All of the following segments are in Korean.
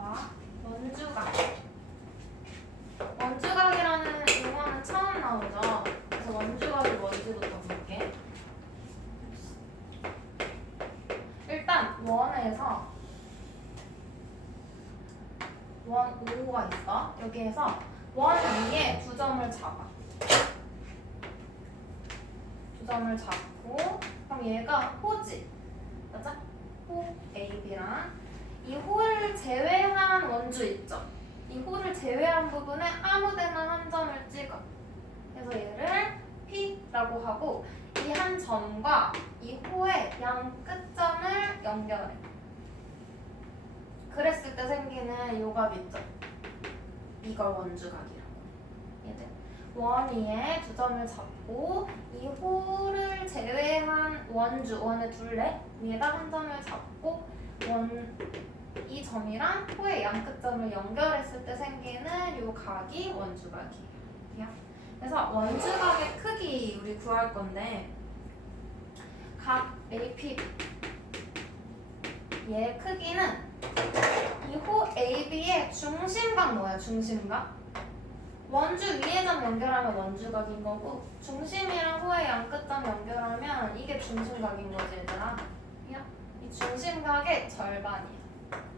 자, 원주각. 원주각이라는 용어는 처음 나오죠. 그래서 원주각이 뭔지부터 볼게. 일단 원에서 원 5가 있어. 여기에서 원 위에 두 점을 잡아. 두 점을 잡고 그럼 얘가 호지. 맞아? 호 AB랑 이 호를 제외한 원주 있죠? 이 호를 제외한 부분에 아무데나 한 점을 찍어. 그래서 얘를 P라고 하고 이 한 점과 이 호의 양 끝점을 연결해. 그랬을 때 생기는 요 각 있죠? 이걸 원주각이라고. 얘들 원 위에 두 점을 잡고 이 호를 제외한 원주, 원의 둘레 위에다 한 점을 잡고 이 점이랑 호의 양 끝점을 연결했을 때 생기는 요 각이 원주각이에요. 그래서 원주각의 크기 우리 구할 건데 각 APB 얘의 크기는 이 호 AB의 중심각 뭐야? 중심각? 원주 위에 점 연결하면 원주각인 거고 중심이랑 호의 양 끝점 연결하면 이게 중심각인 거지 얘들아. 이 중심각의 절반이야.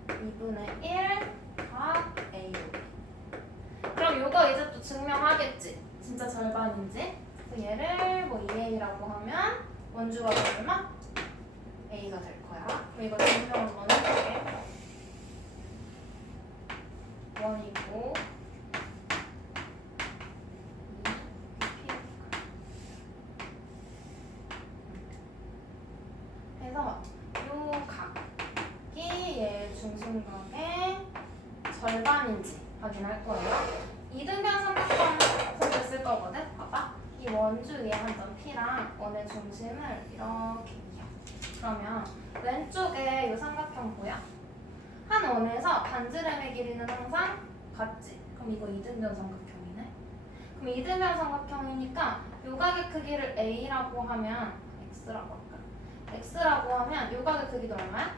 2분의 1 각 A. 그럼 요거 이제 또 증명하겠지. 진짜 절반인지. 그래서 얘를 뭐 2A라고 하면 원주각이 얼마? A가 될 거야. 그럼 이거 증명 한번 해볼게. 원이고 그래서 요 각이 얘 중심각의 절반인지 확인할 거예요. 이등변 삼각형 됐을 거거든. 봐봐. 이 원주 위에 한 점 P랑 원의 중심을 이렇게 이어. 그러면 왼쪽에 이 삼각형 보여? 한 원에서 반지름의 길이는 항상 같지. 그럼 이거 이등변 삼각형이네. 그럼 이등변 삼각형이니까 요 각의 크기를 A라고 하면 X라고 할까? X라고 하면 요 각의 크기도 얼마야?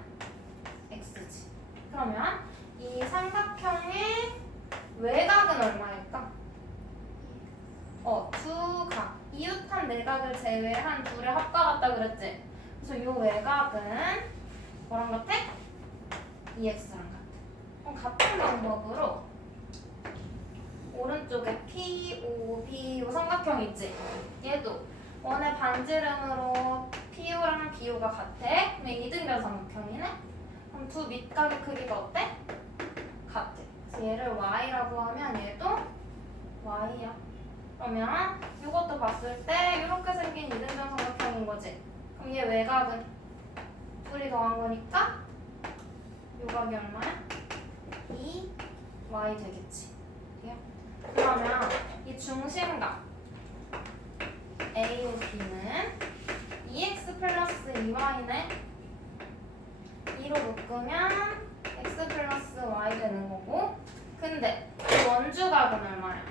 X지. 그러면 이 삼각형의 외곽은 얼마일까? 두 각. 이웃한 내각을 제외한 둘의 합과 같다 그랬지? 그래서 요 외곽은 뭐랑 같아? 2x랑 같아. 그럼 같은 방법으로 오른쪽에 POB 요 삼각형 있지? 얘도 원의 반지름으로 PO랑 BO가 같아. 그럼 이등변 삼각형이네? 그럼 두 밑각의 크기가 어때? 같아. 그래서 얘를 Y라고 하면 얘도 Y야. 그러면 이것도 봤을 때 이렇게 생긴 이등변 삼각형인 거지. 그럼 얘 외곽은 둘이 더한 거니까 요 각이 얼마야? 2y 되겠지. 그러면 이 중심각 AOB는 2x 플러스 2y네. 2로 묶으면 x 플러스 y 되는 거고 근데 이 원주각은 얼마야?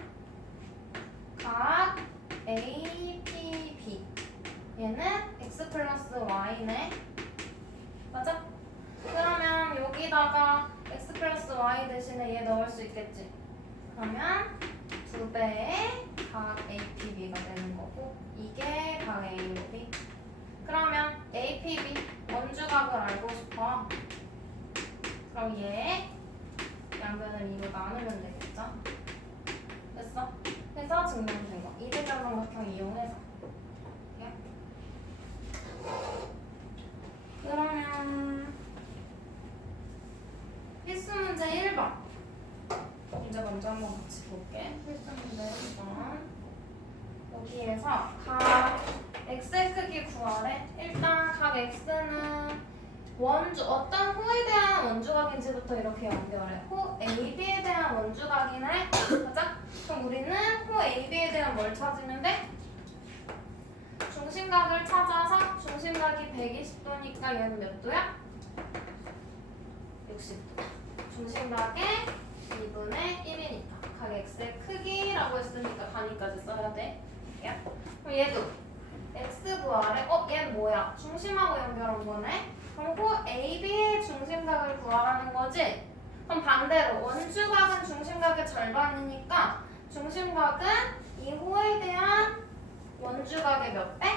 각 APB 얘는 x 플러스 y네. 맞아? 그러면 여기다가 x 플러스 y 대신에 얘 넣을 수 있겠지? 그러면 2배의 각 APB가 되는 거고 이게 각 AOB. 그러면 APB 원주각을 알고 싶어. 그럼 얘 양변을 2로 나누면 되겠죠? 됐어? 그래서 증명된 거. 이등변 삼각형 이용해서. 그러면 필수 문제 1번. 문제 먼저 한번 같이 볼게. 필수 문제 1번. 여기에서 각 x의 크기 구하래. 일단 각 x는 원주 어떤 호에 대한 원주각인지부터 이렇게 연결해. 호 AB에 대한 원주각이네. 맞아? 그럼 우리는 호 AB에 대한 뭘 찾으면 돼? 중심각을 찾아서 중심각이 120도니까 얘는 몇 도야? 60도. 중심각의 2분의 1이니까 각 x의 크기라고 했으니까 단위까지 써야 돼. 그럼 얘도 x 구하래. 얘는 뭐야? 중심하고 연결한 거네. 그럼 호 AB의 중심각을 구하라는 거지? 그럼 반대로 원주각은 중심각의 절반이니까 중심각은 이 호에 대한 원주각의 몇 배?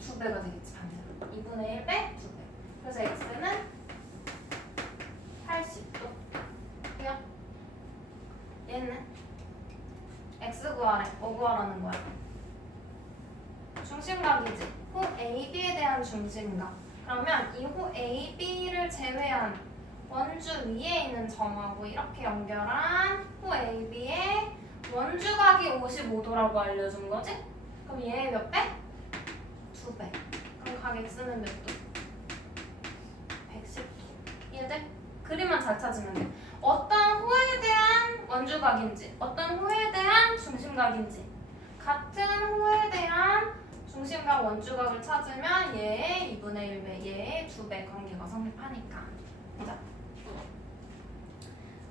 2배가 되겠지 반대로. 2분의 1배 2배. 그래서 x는 80도. 그냥 얘는 x 구하래. 뭐 구하라는 거야? 중심각이지. 호 AB에 대한 중심각. 그러면 이 호 AB를 제외한 원주 위에 있는 점하고 이렇게 연결한 호 AB의 원주각이 55도라고 알려준 거지? 그럼 얘의 몇 배? 2배. 그럼 각 x는 몇 도? 110도. 이해돼? 그림만 잘 찾으면 돼. 어떤 호에 대한 원주각인지, 어떤 호에 대한 중심각인지, 같은 호에 대한 중심각 원주각을 찾으면 얘의 2분의 1배, 얘의 2배 관계가 성립하니까. 자,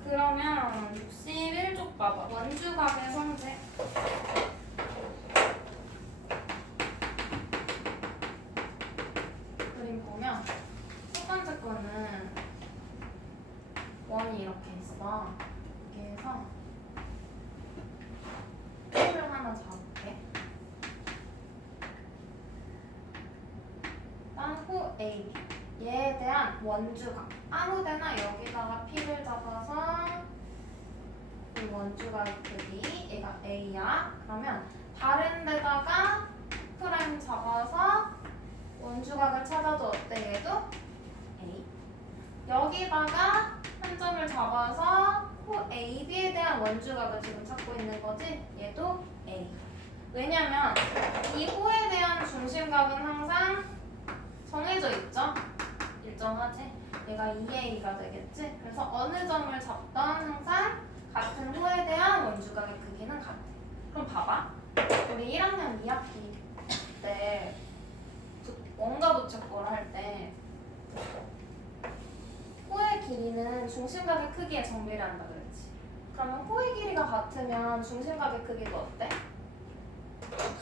그러면 61쪽 봐봐. 원주각의 성질. 그림 보면 첫 번째 거는 원이 이렇게 있어. 여기에서 표를 하나 잡을게. 호 AB 얘에 대한 원주각 아무데나 여기다가 P를 잡아서 이 원주각 크기 얘가 A야. 그러면 다른 데다가 F'를 잡아서 원주각을 찾아도 어때? 얘도 A. 여기다가 한 점을 잡아서 호 AB에 대한 원주각을 지금 찾고 있는 거지? 얘도 A. 왜냐면 이 호에 대한 중심각은 항상 정해져 있죠? 일정하지? 얘가 2A가 되겠지? 그래서 어느 점을 잡던 항상 같은 호에 대한 원주각의 크기는 같아. 그럼 봐봐. 우리 1학년 2학기 때 원가 부착고를 할 때 호의 길이는 중심각의 크기에 정비례한다 그랬지? 그러면 호의 길이가 같으면 중심각의 크기도 어때?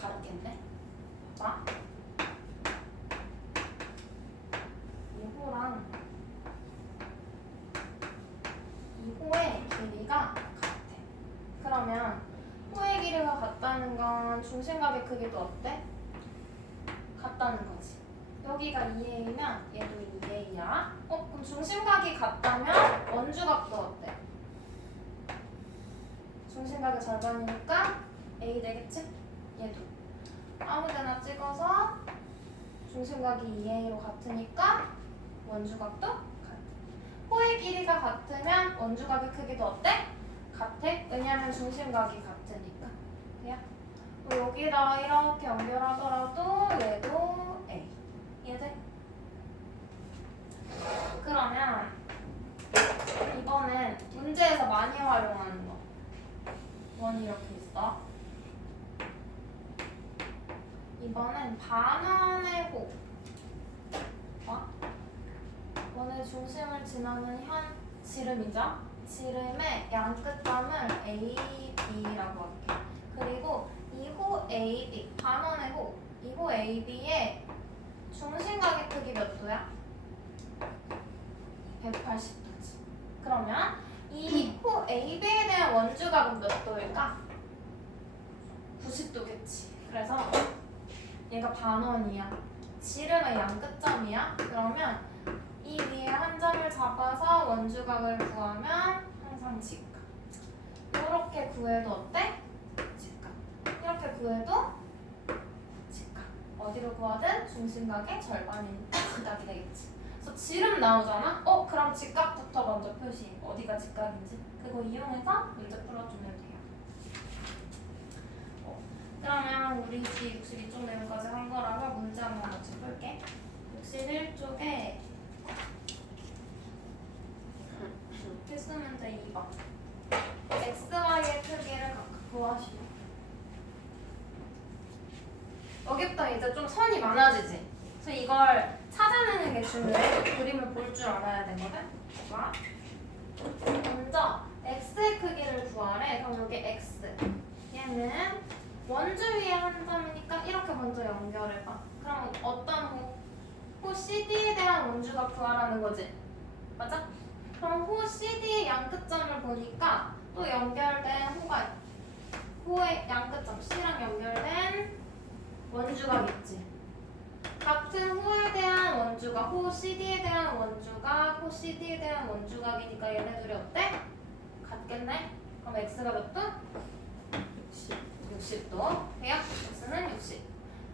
같겠네? 봐봐. 호랑 이 호의 길이가 같아. 그러면 호의 길이가 같다는 건 중심각의 크기도 어때? 같다는 거지. 여기가 2A면 얘도 2A야. 그럼 중심각이 같다면 원주각도 어때? 중심각의 절반이니까 A 되겠지? 얘도 아무데나 찍어서 중심각이 2A로 같으니까 원주각도 같아. 호의 길이가 같으면 원주각의 크기도 어때? 같아? 왜냐면 중심각이 같으니까. 그래요? 여기다 이렇게 연결하더라도 얘도 A. 이해돼? 그러면 이거는 문제에서 많이 활용하는 거. 원이 이렇게 있어. 이번엔 반원의 호. 원의 중심을 지나는 현 지름이죠. 지름의 양 끝점을 A, B라고 할게. 그리고 이 호 AB, 반원의 호, 이 호 AB의 중심각의 크기 몇 도야? 180도지. 그러면 이 호 AB에 대한 원주각은 몇 도일까? 90도겠지. 그래서 얘가 반원이야. 지름의 양 끝점이야. 그러면 이 위에 한 점을 잡아서 원주각을 구하면 항상 직각. 이렇게 구해도 어때? 직각. 이렇게 구해도 직각. 어디로 구하든 중심각의 절반이니까 직각이 되겠지. 그래서 지름 나오잖아? 그럼 직각부터 먼저 표시해. 어디가 직각인지. 그거 이용해서 문제 풀어주면 돼요. 그러면 우리 뒤 62쪽 내용까지 한 거라서 문제 한번 같이 풀게. 61쪽에 필수 문제 2번. XY의 크기를 각각 구하시오. 여기부터 이제 좀 선이 많아지지? 그래서 이걸 찾아내는 게 중요해. 그림을 볼 줄 알아야 되거든? 봐. 먼저 X의 크기를 구하래. 그럼 여기 X. 얘는 원주 위에 한 점이니까 이렇게 먼저 연결해봐. 그럼 어떤 호? 호 CD에 대한 원주각 구하라는 거지? 맞아? 그럼 호 CD의 양끝점을 보니까 또 연결된 호가 호의 양끝점 C랑 연결된 원주각 있지. 같은 호에 대한 원주각, 호 CD에 대한 원주각, 호 CD에 대한 원주각이니까 얘네들이 어때? 같겠네? 그럼 X가 몇 도? 60도. 돼요? X는 60.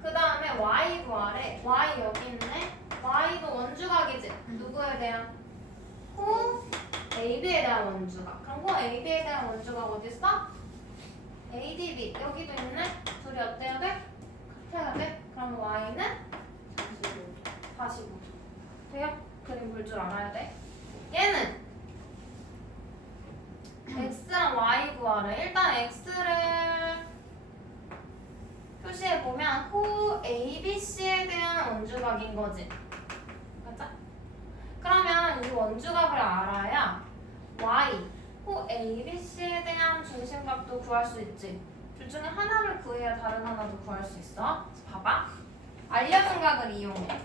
그 다음에 Y 구하래. Y 여기 있네. Y도 원주각이지. 누구에 대한? 호 AB에 대한 원주각. 그럼 호 AB에 대한 원주각 어디 있어? ADB. 여기도 있네. 둘이 어때야 돼? 같아야 돼. 그럼 Y는 45도. 돼요? 그림 볼 줄 알아야 돼. 얘는 X랑 Y 구하래. 일단 X를 표시해보면 호 ABC에 대한 원주각인 거지. 맞아? 그러면 이 원주각을 알아야 Y, 호 ABC에 대한 중심각도 구할 수 있지. 둘 중에 하나를 구해야 다른 하나도 구할 수 있어. 봐봐. 알려준 각을 이용해.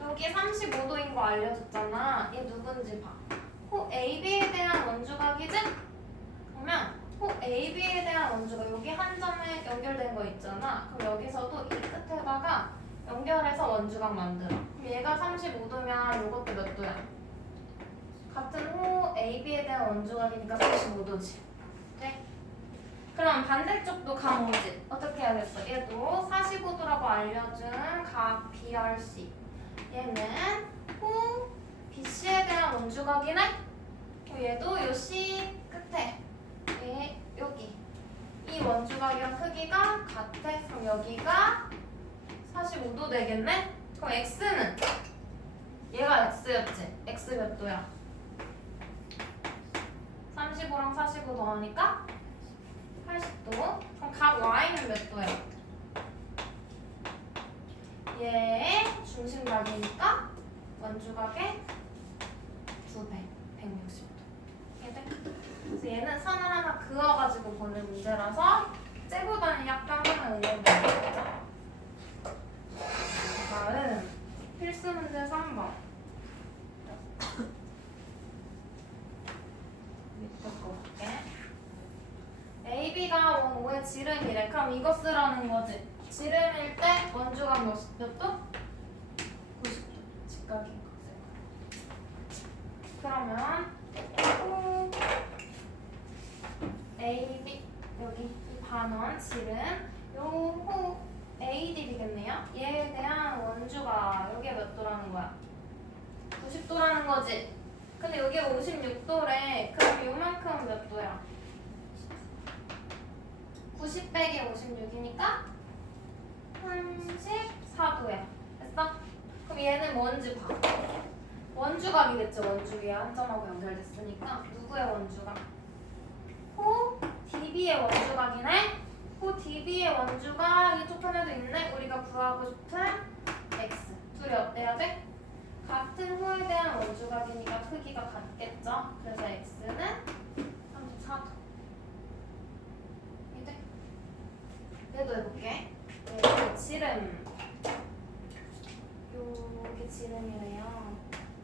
여기 35도인 거 알려줬잖아. 얘 누군지 봐. 호 AB에 대한 원주각이지? 그러면 호 AB에 대한 원주각 여기 한 점에 연결된 거 있잖아. 그럼 여기서도 이 끝에다가 연결해서 원주각 만들어. 그럼 얘가 35도면 이것도 몇 도야? 같은 호 AB에 대한 원주각이니까 35도지. 네? 그럼 반대쪽도 각 오지. 어떻게 해야겠어? 얘도 45도라고 알려준 각 BRC. 얘는 호 BC에 대한 원주각이네? 얘도 요 C 끝에 얘 여기 이 원주각이랑 크기가 같아. 그럼 여기가 45도 되겠네? 그럼 X는 얘가 X였지? X 몇 도야? 35랑 45 더하니까 80도. 그럼 각 Y는 몇 도야? 얘의 중심각이니까 원주각의 2배, 160도. 이해돼? 그래서 얘는 선을 하나 그어가지고 보는 문제라서 쟤보다는 약간 하나 의미가 있죠. 다음 필수 문제 3번. 밑에 거 볼게. AB가 원 5의 지름이래. 그럼 이거 쓰라는 거지. 지름일 때 원주각 몇 도? 90도. 직각인 거. 그러면 호 AB 여기 이 반원 지름 요 호 ADB겠네요. 얘에 대한 원주가 여기에 몇 도라는 거야? 90도라는 거지. 근데 여기에 56도래. 그럼 요만큼 몇 도야? 90 빼기 56이니까 34도야. 됐어? 그럼 얘는 뭔지 봐. 원주각이겠죠. 원주기에 한 점하고 연결됐으니까 누구의 원주각? 호 DB의 원주각이네. 호 DB의 원주각 이쪽 편에도 있네. 우리가 구하고 싶은 X. 둘이 어때야 돼? 같은 호에 대한 원주각이니까 크기가 같겠죠. 그래서 X는 34도. 이제 얘도 해볼게. 얘도 지름. 요게 지름이래요.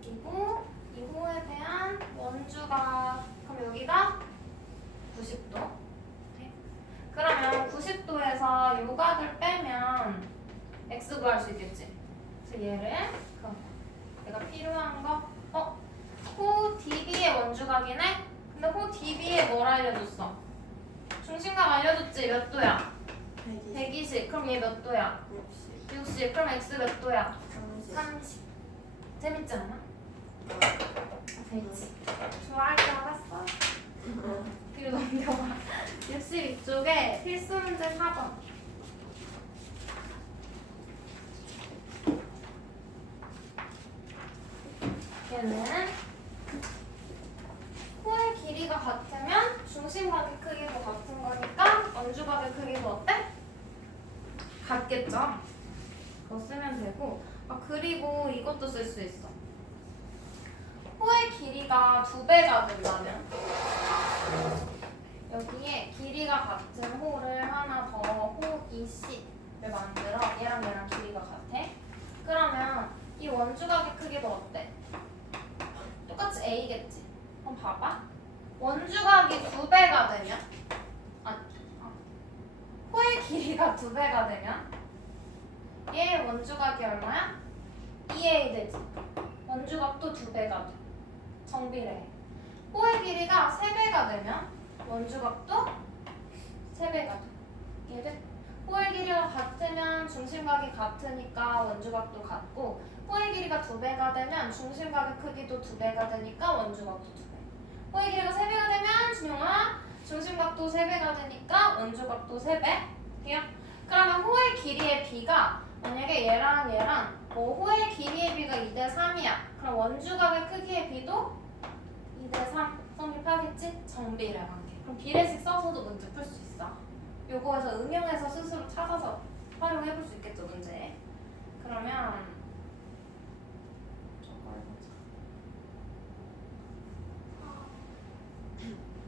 그리고 이 호에 대한 원주각. 그럼 여기가 90도. 네. 그러면 90도에서 요 각을 빼면 X 구할 수 있겠지. 그래서 얘를 그럼 내가 필요한 거 호 DB의 원주각이네? 근데 호 DB에 뭘 알려줬어? 중심각 알려줬지? 몇 도야? 120. 그럼 얘 몇 도야? 60. 그럼 X 몇 도야? 30. 재밌지 않아? 재밌지? 좋아할 줄 알았어? 뒤로 넘겨봐. 62쪽에 필수 문제 4번. 얘는 호의 길이가 같으면 중심각의 크기도 같은 거니까 원주각의 크기도 어때? 같겠죠? 그거 쓰면 되고 그리고 이것도 쓸 수 있어. 호의 길이가 2배가 된다면 여기에 길이가 같은 호를 하나 더 호 EC를 만들어. 얘랑 얘랑 길이가 같아. 그러면 이 원주각의 크기도 어때? 똑같이 A겠지. 그럼 봐봐. 원주각이 2배가 되면 호의 길이가 2배가 되면 얘 원주각이 얼마야? 2a 되지. 원주각도 2배가 돼. 정비례. 호의 길이가 3배가 되면 원주각도 3배가 돼. 이해돼? 호의 길이가 같으면 중심각이 같으니까 원주각도 같고, 호의 길이가 2배가 되면 중심각의 크기도 2배가 되니까 원주각도 2배. 호의 길이가 3배가 되면 준영아 중심각도 3배가 되니까 원주각도 3배. 돼요? 그러면 호의 길이의 비가 만약에 얘랑 호의 길이의 비가 2대3이야. 그럼 원주각의 크기의 비도 2대3 성립하겠지? 정비례 관계. 그럼 비례식 써서도 문제 풀 수 있어. 요거에서 응용해서 스스로 찾아서 활용해 볼 수 있겠죠, 문제. 그러면 저거 해보자.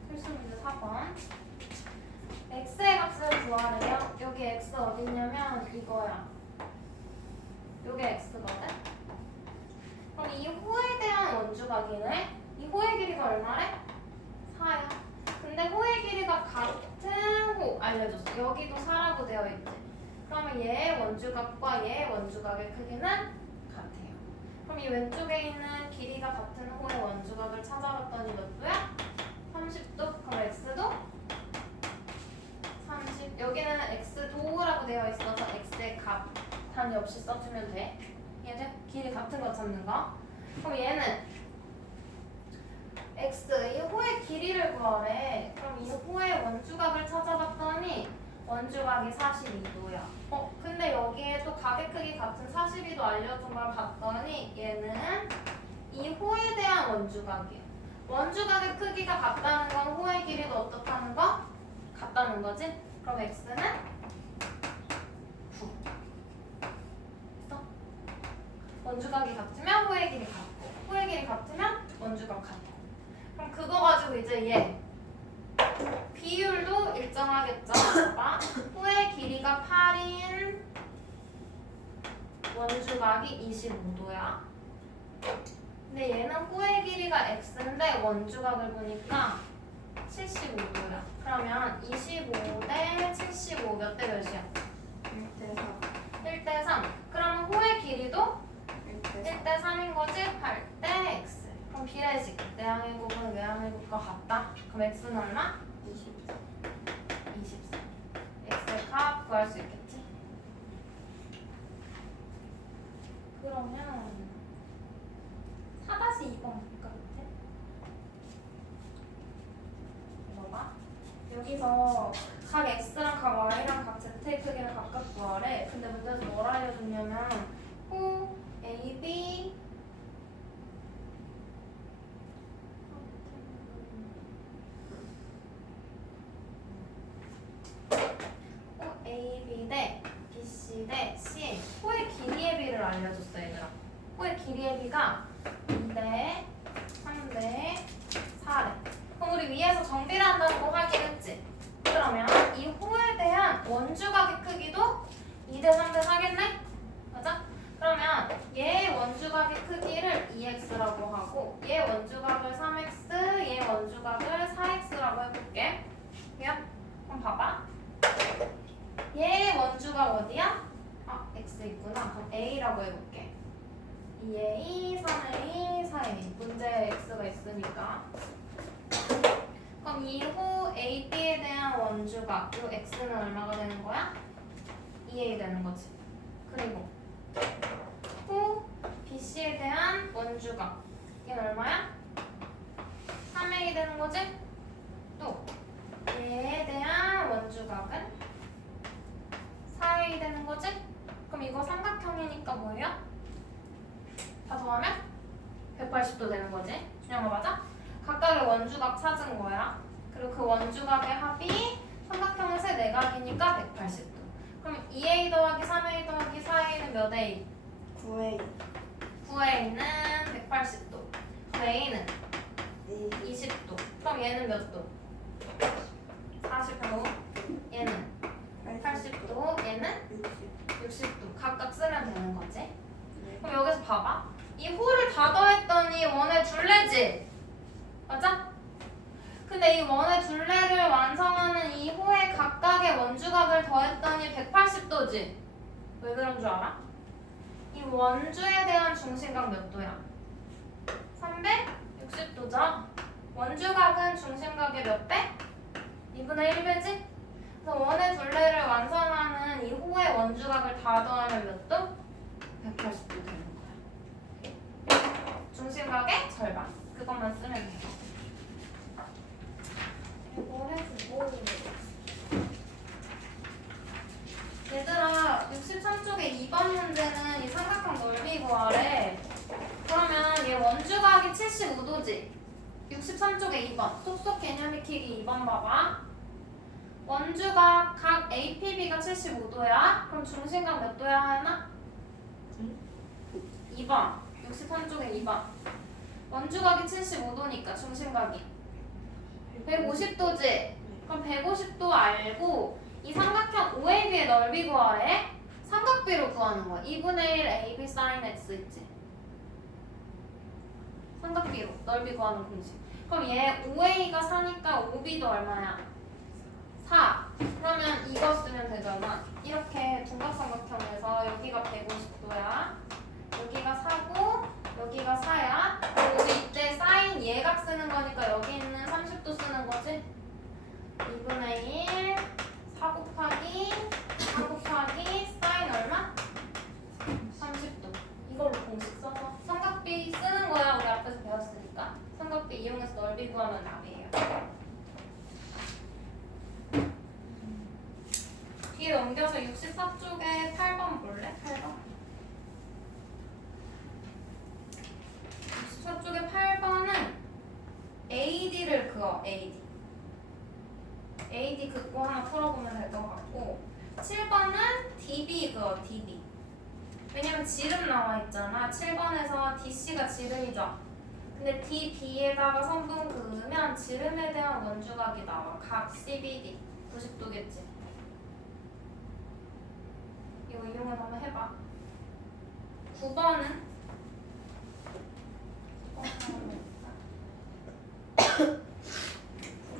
필수 문제 4번. x의 값을 구하래요. 여기 x 어딨냐면 이거야. 요게 x거든? 그럼 이 호에 대한 원주각이네? 이 호의 길이가 얼마래? 4야. 근데 호의 길이가 같은 호 알려줬어. 여기도 4라고 되어 있지. 그러면 얘의 원주각과 얘의 원주각의 크기는 같아요. 그럼 이 왼쪽에 있는 길이가 같은 호의 원주각을 찾아봤더니 몇 도야? 30도. 그럼 x도 30. 여기는 x도라고 되어 있어서 x의 값 단위 없이 써주면 돼. 얘들 길이 같은 거 찾는 거. 그럼 얘는 x, 이 호의 길이를 구하래. 그럼 이 호의 원주각을 찾아봤더니 원주각이 42도야. 근데 여기에 또 각의 크기 같은 42도 알려준 걸 봤더니 얘는 이 호에 대한 원주각이야. 원주각의 크기가 같다는 건 호의 길이도 어떻다는 거? 같다는 거지? 그럼 x는 9. 됐어? 원주각이 같으면 호의 길이 같고, 호의 길이 같으면 원주각 같고. 그럼 그거 가지고 이제 얘 비율도 일정하겠죠? 봐봐. 호의 길이가 8인 원주각이 25도야. 근데 얘는 호의 길이가 x인데 원주각을 보니까 75도야. 그러면 25 대 75 몇 대 몇이야? 1대 3. 그러면 호의 길이도 1대 3인 거지? 8대 x. 그럼 비례식 내항의 곱은 외항의 곱과 같다. 그럼 x는 얼마? 24. x의 값 구할 수 있겠지? 그러면 4-2번 볼까 밑에? 이거 봐. 여기서 각 x랑 각 y랑 각 z의 크기를 각각 구하래. 근데 문제에서 뭘 알려줬냐면 호 AB AB 대 BC 대 CA 호의 길이의 비를 알려줬어 얘들아. 호의 길이의 비가 2대 3대 4래. 그럼 우리 위에서 정비를 한다는 거 확인했지? 그러면 이 호에 대한 원주각의 크기도 2대 3대 4겠네? 맞아? 그러면 얘의 원주각의 크기를 2x라고 하고 얘 원주각을 3x, 얘 원주각을 4x라고 해볼게. 그래요? 그럼 봐봐. 얘의 원주각 어디야? x 있구나. 그럼 a라고 해볼게. 2a, 3a, 4a. 문제에 x가 있으니까. 그럼 이 호 AB에 대한 원주각, 요 x는 얼마가 되는 거야? 2a 되는 거지. 그리고 호 BC에 대한 원주각, 얘는 얼마야? 3a 되는 거지? 또 얘에 대한 원주각은 4a 되는 거지? 그럼 이거 삼각형이니까 뭐예요? 다 더하면 180도 되는 거지? 준영아 맞아? 각각의 원주각 찾은 거야. 그리고 그 원주각의 합이 삼각형의 세 내각이니까 180도. 그럼 2a 더하기 3a 더하기 4a는 몇 a? 9A 9a는 180도. 9a는 20도. 그럼 얘는 몇 도? 40도. 얘는 80도. 얘는 60도. 각각 쓰면 되는 거지. 그럼 여기서 봐봐. 이 호를 다 더했더니 원의 둘레지? 맞아? 원의 둘레를 완성하는 이 호의 각각의 원주각을 더했더니 180도지. 왜 그런 줄 알아? 이 원주에 대한 중심각 몇 도야? 360도죠? 원주각은 중심각의 몇 배? 2분의 1배지? 그래서 원의 둘레를 완성하는 이 호의 원주각을 다 더하면 몇 도? 180도 되는 거야. 중심각의 절반. 그것만 쓰면 돼요. 이거 해주고 얘들아 63쪽에 2번 문제는 이 삼각형 넓이 구하래. 그러면 얘 원주각이 75도지. 63쪽에 2번 속속 개념 익히기 2번 봐봐. 원주각 각 APB가 75도야. 그럼 중심각 몇 도야 하나? 2번 63쪽에 2번 원주각이 75도니까 중심각이 150도지. 그럼 150도 알고 이 삼각형 OAB의 넓이 구하래. 삼각비로 구하는 거야. 2분의 1 AB sin X 있지. 삼각비로 넓이 구하는 공식. 그럼 얘 OA가 4니까 OB도 얼마야? 4. 그러면 이거 쓰면 되잖아. 이렇게 둔각삼각형에서 여기가 150도야. 여기가 4고 여기가 4야. 그리고 우리 이때 사인 예각 쓰는 거니까 여기 있는 30도 쓰는 거지. 2분의 1 4 곱하기 사인 얼마? 30도. 이걸로 공식 써서 삼각비 쓰는 거야. 우리 앞에서 배웠으니까. 삼각비 이용해서 넓이 구하면 답이에요. 뒤에 넘겨서 64쪽에 8번 볼래? 8번. 64쪽에 8번은 AD를 그어. AD 긋고 하나 풀어보면 될 것 같고 7번은 DB 그어. DB. 왜냐면 지름 나와 있잖아. 7번에서 DC가 지름이죠. 근데 DB에다가 선분 그으면 지름에 대한 원주각이 나와. 각 CBD 90도겠지. 이거 이용해서 한번 해봐. 9번은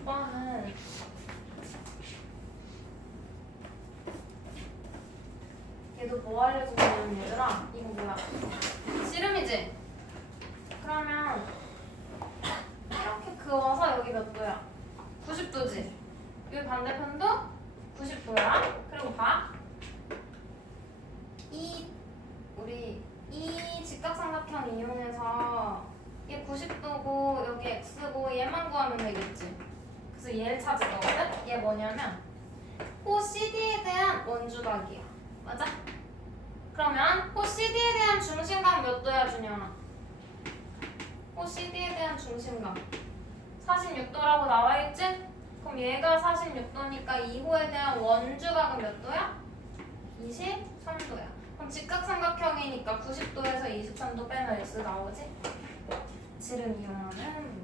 9번은 얘도 뭐 알려주냐면 얘들아 이거 뭐야? 지름이지? 그러면 이렇게 그어서 여기 몇 도야? 90도지? 여기 반대편도 90도야. 그리고 봐. 우리 이 직각삼각형 이용해서 얘 90도고 여기 x고 얘만 구하면 되겠지. 그래서 얘를 찾을 거거든? 얘 뭐냐면 호 CD에 대한 원주각이야. 맞아? 그러면 호 CD에 대한 중심각 몇 도야 준영아? 호 CD에 대한 중심각 46도라고 나와있지? 그럼 얘가 46도니까 이 호에 대한 원주각은 몇 도야? 23도야. 그럼 직각삼각형이니까 90도에서 23도 빼면 x 나오지? 지름 이용하는